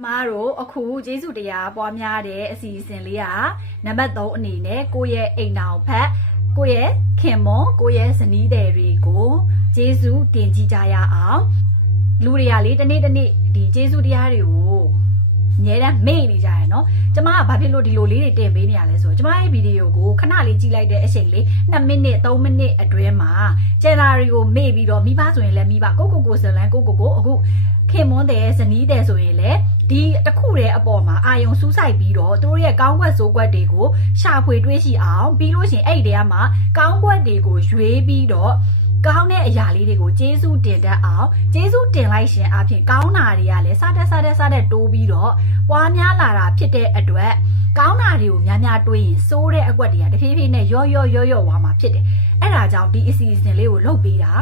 ကျမတို့အခုကျေးဇူးတရားပွားများတဲ့အစီအစဉ်လေးကနံပါတ်3အနေနဲ့ကိုယ့်ရဲ့အိမ်တော်ဖက်ကိုယ့်ရဲ့ခင်မွန်ကိုယ့်ရဲ့ဇနီးသည်တွေကိုကျေးဇူးတင်ကြကြရအောင်လူတွေကလေတနေ့တနေ့ဒီကျေးဇူးတရားတွေကိုအများတမ်းမေ့နေကြရယ်နော်ကျမကဘာဖြစ်လို့ဒီလိုလေးတွေတင်ပေးနေရလဲဆိုတော့ကျမရဲ့ဗီဒီယိုကိုခဏလေးကြည့်လိုက်တဲ့အချိန်လေး2မိနစ်3မိနစ်အတွင်းမှာကျန်တာတွေကိုမေ့ပြီးတော့မိဘဆိုရင်လည်းမိဘကိုကိုကိုဆိုရင်ကိုကိုကိုအခုခင်မွန်းတဲ့ဇနီးတဲ့ဆိုရင်လေ ဒီတစ်ခုတည်းအပေါ်မှာအာယုံစူးစိုက်ပြီးတော့သူတို့ရဲ့ကောင်းကွက်စိုးကွက်တွေကိုရှာဖွေတွေးရှိအောင်ပြီးလို့ရှိရင်အဲ့ဒီတည်းကမှကောင်းကွက်တွေကိုရွေးပြီးတော့ကောင်းတဲ့အရာလေးတွေကိုကျေးဇူးတင်တတ်အောင်ကျေးဇူးတင်လိုက်ရှင်အပြင်ကောင်းတာတွေကလည်းစားတက်စားတက်စားတက်တိုးပြီးတော့ပွားများလာတာဖြစ်တဲ့အတွက်ကောင်းတာတွေကိုများများတွေးရင်စိုးတဲ့အကွက်တွေကတဖြည်းဖြည်းနဲ့ရော့ရော့ရော့ရော့ဝါမှာဖြစ်တယ်အဲ့ဒါကြောင့်ဒီအစီအစဉ်လေးကိုလုပ်ပေးတာ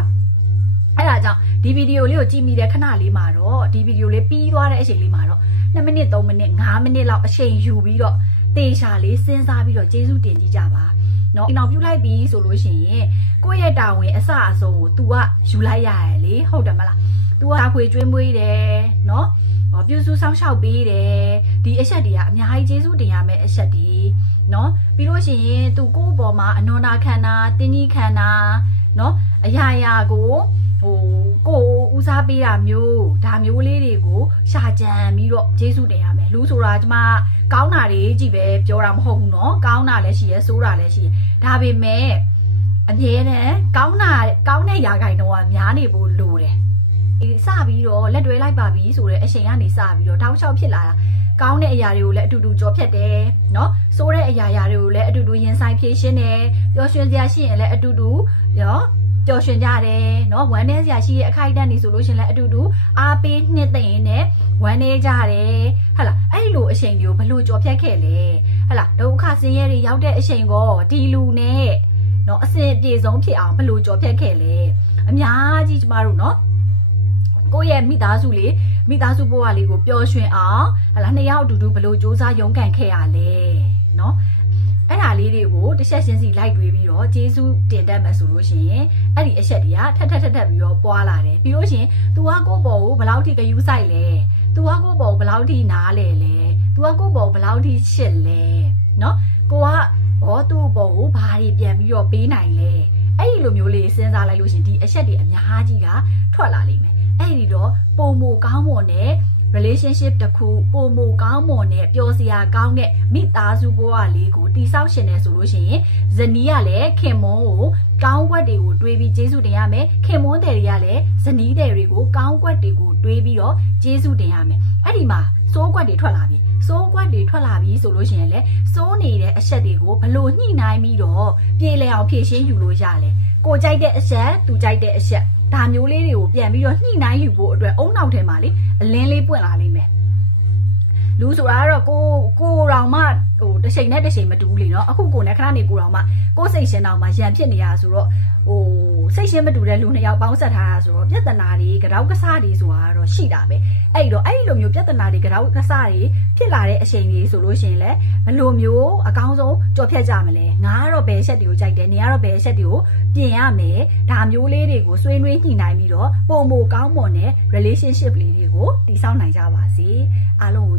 အဲ့ဒါကြောင့်ဒီဗီဒီယိုလေးကိုကြည့်မိတဲ့ခဏလေးမှာတော့ဒီဗီဒီယိုလေးပြီးသွားတဲ့အချိန်လေးမှာတော့2မိနစ်3မိနစ်5မိနစ်လောက်အချိန်ယူပြီးတော့တေချာလေးစဉ်းစားပြီးတော့ကျေးဇူးတင်ကြည့်ကြပါเนาะအိမ်အောင်ပြုတ်လိုက်ပြီဆိုလို့ရှိရင်ကိုယ့်ရဲ့တာဝန်အစအဆုံးကို तू ကယူလိုက်ရရလေဟုတ်တယ်မလား तू ကခွေကျွေးမွေးတယ်เนาะဟောပြုစုဆောင်ရှောက်ပေးတယ်ဒီအချက်တွေကအများကြီးကျေးဇူးတင်ရမယ့်အချက်တွေเนาะပြီးလို့ရှိရင် तू ကိုယ့်အပေါ်မှာအနန္တာခန္ဓာတင်းကြီးခန္ဓာเนาะအရာရာကို ဟို ကိုယ်ဦးစားပေးတာမျိုးဒါမျိုးလေးတွေကိုရှာကြံပြီးတော့ဂျေစုတင်ရမယ်လူဆိုတာကျမကောင်းတာတွေကြည့်ပဲပြောတာမဟုတ်ဘူးเนาะကောင်းတာလည်းရှိရဲဆိုးတာလည်းရှိရဲဒါပေမဲ့အမြဲတမ်းကောင်းတာကောင်းတဲ့ຢာခိုင်တော့ကများနေဖို့လိုတယ်အေးစပြီးတော့လက်တွဲလိုက်ပါပြီဆိုတဲ့အချိန်ကနေစပြီးတော့တောက်လျှောက်ဖြစ်လာတာကောင်းတဲ့အရာတွေကိုလည်းအတူတူကြော်ဖြတ်တယ်เนาะဆိုးတဲ့အရာရာတွေကိုလည်းအတူတူရင်ဆိုင်ဖြေရှင်းတယ်ပျော်ရွှင်စရာရှိရင်လည်းအတူတူရော ပျော်ရွှင်ကြတယ်เนาะဝမ်းနည်းစရာရှိတဲ့အခိုက်အတန့်နေဆိုလို့ရှရင်လည်းအတူတူအားပေးနှစ်သိမ့်ရင်လည်းဝမ်းနည်းကြတယ်ဟဟလားအဲ့လိုအချိန်တွေကိုဘလို့ကြော်ဖြတ်ခဲ့လဲဟဟလားဒုက္ခဆင်းရဲတွေရောက်တဲ့အချိန်ကောဒီလူနဲ့เนาะအစင်ပြေဆုံးဖြစ်အောင်ဘလို့ကြော်ဖြတ်ခဲ့လဲအများကြီးကျမတို့เนาะကိုယ့်ရဲ့မိသားစုလေးမိသားစုဘဝလေးကိုပျော်ရွှင်အောင်ဟလာနှစ်ယောက်အတူတူဘလို့စူးစမ်းရုန်းကန်ခဲ့ရလဲเนาะ အဲ့ဒါလေးတွေကိုတစ်ချက်ချင်းစီလိုက်တွေးပြီးတော့ဂျေစုတင်တတ်မယ်ဆိုလို့ရှိရင်အဲ့ဒီအချက်တွေကထက်ထက်ထက်ထက်ပြီးတော့ပွာလာတယ်ပြီးလို့ရှိရင် तू ကကိုယ့်ဘော်ကိုဘယ်လောက်ထိဂယူးဆိုင်လဲ तू ကကိုယ့်ဘော်ကိုဘယ်လောက်ထိနားလဲလဲ तू ကကိုယ့်ဘော်ကိုဘယ်လောက်ထိရှစ်လဲเนาะကိုကဘောသူ့ဘော်ကိုဘာတွေပြန်ပြီးတော့ပေးနိုင်လဲအဲ့ဒီလိုမျိုးလေးစဉ်းစားလိုက်လို့ရှိရင်ဒီအချက်တွေအများကြီးကထွက်လာလိမ့်မယ်အဲ့ဒီတော့ပုံမကောင်းမွန်တဲ့ relationship တစ်ခုပုံမကောင်းမွန်တဲ့ပျော်စရာကောင်းတဲ့မိသားစုဘဝလေးကိုတိဆောက်ရှင်နေဆိုလို့ရှိရင်ဇနီးကလည်းခင်မွန်းကိုကောင်းကွက်တွေကိုတွေးပြီးကျေးဇူးတင်ရမယ်ခင်မွန်းတယ်တွေကလည်းဇနီးတယ်တွေကိုကောင်းကွက်တွေကိုတွေးပြီးတော့ကျေးဇူးတင်ရမယ်အဲ့ဒီမှာစိုးကွက်တွေထွက်လာပြီစိုးကွက်တွေထွက်လာပြီဆိုလို့ရှိရင်လည်းစိုးနေတဲ့အချက်တွေကိုဘလို့ညှိနှိုင်းပြီးတော့ပြေလည်အောင်ဖြည့်ရှင်းယူလို့ရလဲကိုကြိုက်တဲ့အချက်သူကြိုက်တဲ့အချက် ဒါမျိုးလေးတွေကိုပြန်ပြီးတော့ညှိနှိုင်းယူဖို့အတွက်အုံနောက်ထဲမှာလေအလင်းလေးပွင့်လာလိမ့်မယ် လူဆိုတာကတော့ကိုကိုတော်မှဟိုတစ်ချိန်နဲ့တစ်ချိန်မတူဘူးလေနော်အခုကိုနဲ့ခဏနေကိုတော်မှကိုစိတ်ရှင်တော်မှရံဖြစ်နေရဆိုတော့ဟိုစိတ်ရှင်မတူတဲ့လူနှစ်ယောက်ပေါင်းဆက်ထားတာဆိုတော့ပြဿနာတွေကြောက်ကစားတွေဆိုတာကတော့ရှိတာပဲအဲ့ဒီတော့အဲ့ဒီလိုမျိုးပြဿနာတွေကြောက်ကစားတွေဖြစ်လာတဲ့အချိန်ကြီးဆိုလို့ရှိရင်လည်းဘယ်လိုမျိုးအကောင်းဆုံးကြော်ဖြတ်ကြမလဲငါကတော့ဘယ်ချက်တွေကိုကြိုက်တယ်နေကတော့ဘယ်ချက်တွေကိုပြင်ရမယ်ဒါမျိုးလေးတွေကိုဆွေးနွေးညှိနှိုင်းပြီးတော့ပုံမကောင်းမွန်တဲ့ relationship လေးတွေကိုတည်ဆောက်နိုင်ကြပါစေအားလုံးကို